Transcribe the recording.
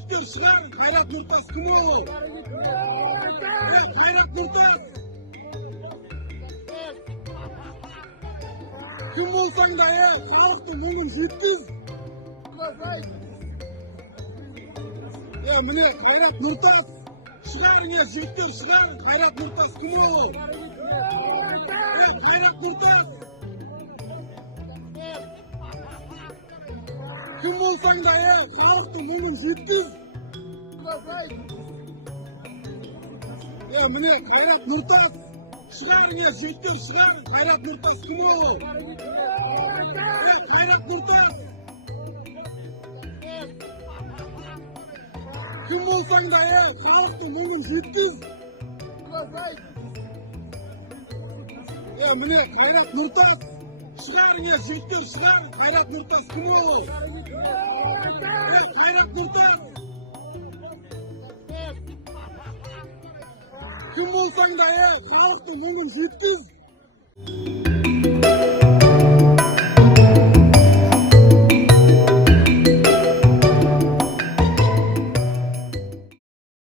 жігіттер шығар, Қайрат Нұртас кім ол? Қайрат Нұртас! Кім болсаң да, халықтың мұңын жеткіз. Міне, Қайрат Нұртас! Шығар, жігіттер шығар, Қайрат Нұртас кім ол? Қайрат Нұртас! Кім болсаң да, халықтың мұңын жеткіз. Міне, Қайрат Нұртас! Шығар, жігіттер шығар, Қайрат Нұртас кім ол? Қайрат Нұртас! Кім болсаң да, халықтың мұңын жеткіз. Міне, Қайрат Нұртас! Шығар, жігіттер шығар, Қайрат Нұртас кім ол? Қайрат Нұртас! Кім болсаң да, халықтың мұңын жеткіз.